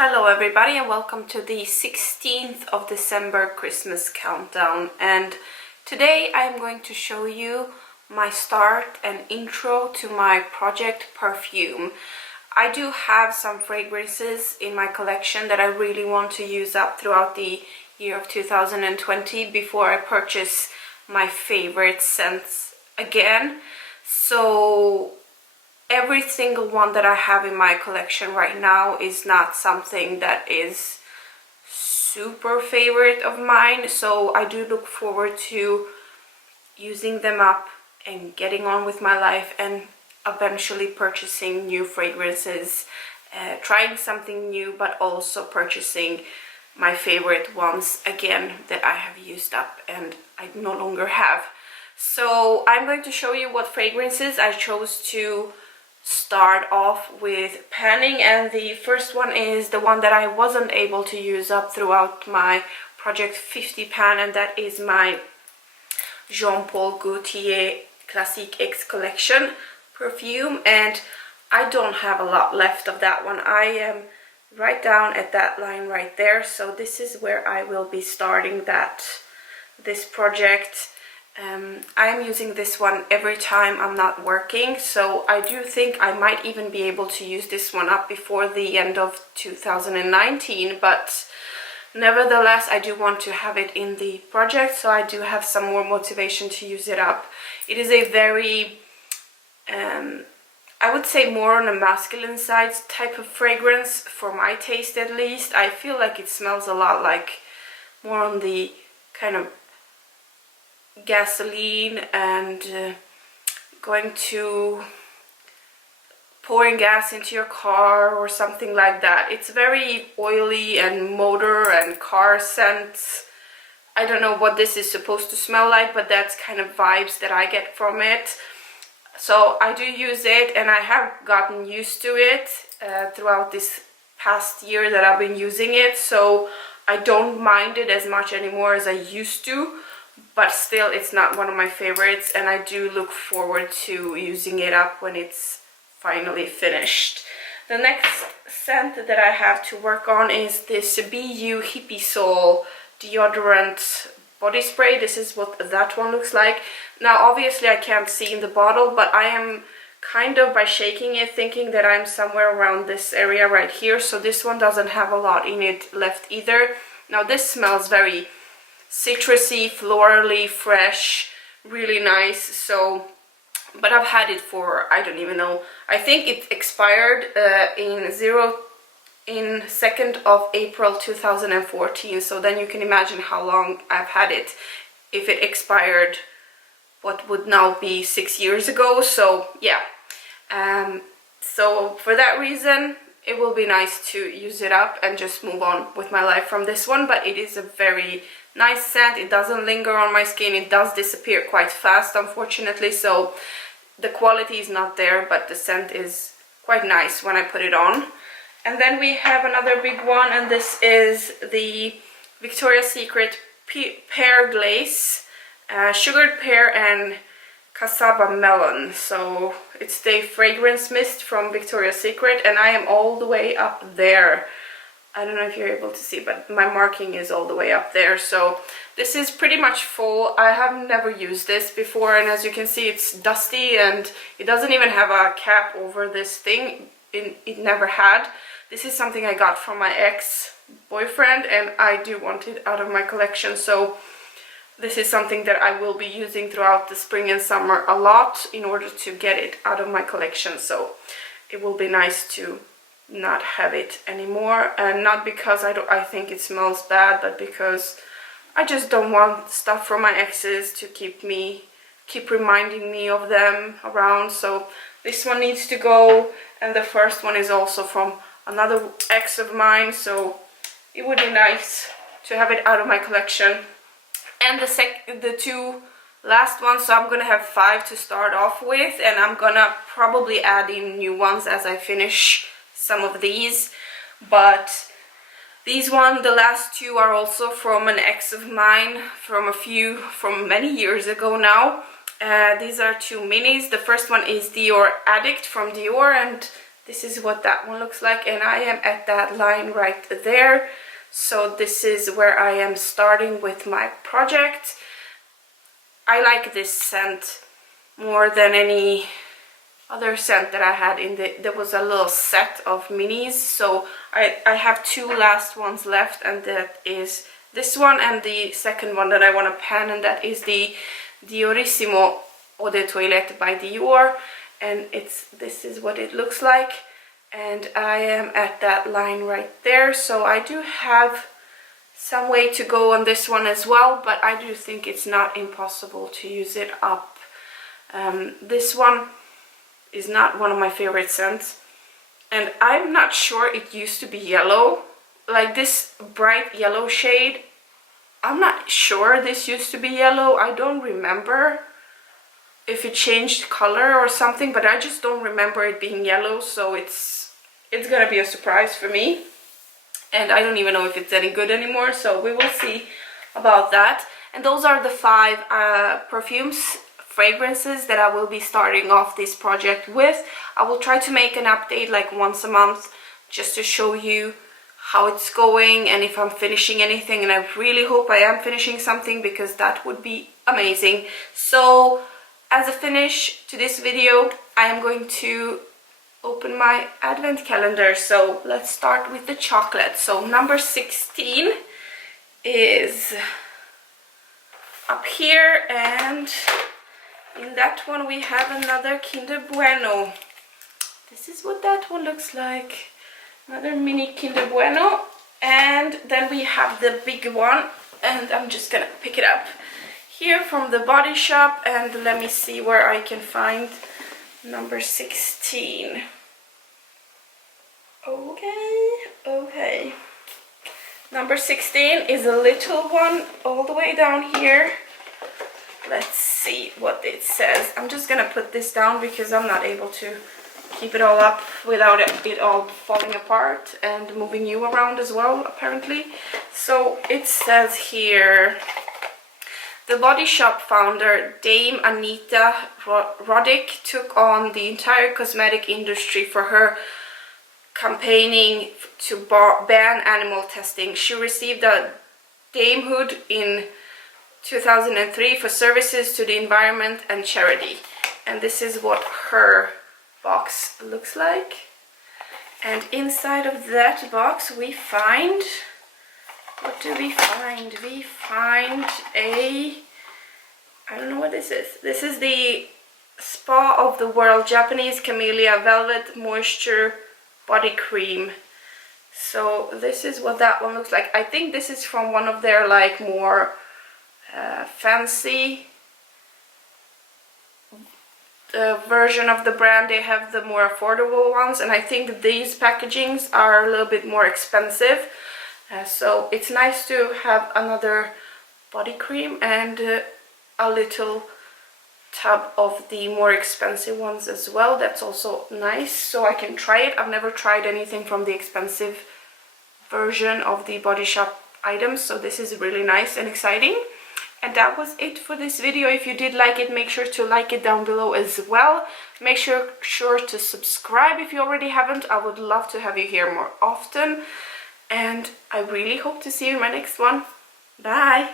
Hello everybody and welcome to the 16th of December Christmas countdown, and today I'm going to show you my start and intro to my project Perfume. I do have some fragrances in my collection that I really want to use up throughout the year of 2020 before I purchase my favorite scents again. So every single one that I have in my collection right now is not something that is super favorite of mine, so I do look forward to using them up and getting on with my life and eventually purchasing new fragrances, trying something new, but also purchasing my favorite ones again that I have used up and I no longer have. So I'm going to show you what fragrances I chose to start off with panning, and the first one is the one that I wasn't able to use up throughout my project 50 pan, and that is my Jean-Paul Gaultier Classique X collection perfume, and I don't have a lot left of that one. I am right down at that line right there, so this is where I will be starting this project. I am using this one every time I'm not working, so I do think I might even be able to use this one up before the end of 2019, but nevertheless I do want to have it in the project, so I do have some more motivation to use it up. It is a very, I would say more on a masculine side type of fragrance, for my taste at least. I feel like it smells a lot like more on the kind of gasoline and going to pouring gas into your car or something like that. It's very oily and motor and car scents. I don't know what this is supposed to smell like, but that's kind of vibes that I get from it. So I do use it, and I have gotten used to it throughout this past year that I've been using it, so I don't mind it as much anymore as I used to. But still, it's not one of my favorites, and I do look forward to using it up when it's finally finished. The next scent that I have to work on is this BU Hippy Soul deodorant body spray. This is what that one looks like. Now obviously I can't see in the bottle, but I am kind of, by shaking it, thinking that I'm somewhere around this area right here. So this one doesn't have a lot in it left either. Now this smells very citrusy, florally, fresh, really nice. So, but I've had it for, I don't even know, I think it expired in 2nd of April 2014, so then you can imagine how long I've had it if it expired what would now be 6 years ago. So yeah, so for that reason it will be nice to use it up and just move on with my life from this one. But it is a very nice scent. It doesn't linger on my skin. It does disappear quite fast, unfortunately, so the quality is not there, but the scent is quite nice when I put it on. And then we have another big one, and this is the Victoria's Secret Pear Glaze, sugared pear and cassava melon. So it's the fragrance mist from Victoria's Secret, and I am all the way up there. I don't know if you're able to see, but my marking is all the way up there. So this is pretty much full. I have never used this before, and as you can see, it's dusty, and it doesn't even have a cap over this thing. It never had. This is something I got from my ex-boyfriend, and I do want it out of my collection. So this is something that I will be using throughout the spring and summer a lot in order to get it out of my collection. So it will be nice to not have it anymore, and not because I think it smells bad, but because I just don't want stuff from my exes to keep reminding me of them around. So this one needs to go, and the first one is also from another ex of mine, so it would be nice to have it out of my collection. And the two last ones, so I'm gonna have 5 to start off with, and I'm gonna probably add in new ones as I finish some of these. But these the last two are also from an ex of mine from many years ago now. These are two minis. The first one is Dior Addict from Dior, and This is what that one looks like, and I am at that line right there. So this is where I am starting with my project. I like this scent more than any other scent that I had in there was a little set of minis, so I have two last ones left, and that is this one and the second one that I want to pan, and that is the Diorissimo Eau de Toilette by Dior, and this is what it looks like, and I am at that line right there. So I do have some way to go on this one as well, but I do think it's not impossible to use it up. This one is not one of my favorite scents, and I'm not sure it used to be yellow, like this bright yellow shade. I'm not sure this used to be yellow. I don't remember if it changed color or something, but I just don't remember it being yellow, so it's gonna be a surprise for me, and I don't even know if it's any good anymore, so we will see about that. And those are the 5 fragrances that I will be starting off this project with. I will try to make an update like once a month just to show you how it's going and if I'm finishing anything, and I really hope I am finishing something because that would be amazing. So as a finish to this video, I am going to open my advent calendar. So let's start with the chocolate. So number 16 is up here, and in that one we have another Kinder Bueno. This is what that one looks like. Another mini Kinder Bueno. And then we have the big one, and I'm just gonna pick it up here from the Body Shop, and let me see where I can find number 16. Okay. Number 16 is a little one all the way down here. Let's see what it says. I'm just gonna put this down because I'm not able to keep it all up without it all falling apart and moving you around as well, apparently. So it says here, the Body Shop founder Dame Anita Roddick took on the entire cosmetic industry for her campaigning to ban animal testing. She received a damehood in 2003 for services to the environment and charity. And this is what her box looks like. And inside of that box we find, what do we find? We find I don't know what this is. This is the Spa of the World Japanese Camellia Velvet Moisture Body Cream. So this is what that one looks like. I think this is from one of their like more fancy version of the brand. They have the more affordable ones, and I think these packagings are a little bit more expensive. So it's nice to have another body cream and a little tub of the more expensive ones as well. That's also nice, so I can try it. I've never tried anything from the expensive version of the Body Shop items, so this is really nice and exciting. And that was it for this video. If you did like it, make sure to like it down below as well. Make sure to subscribe if you already haven't. I would love to have you here more often, and I really hope to see you in my next one. Bye!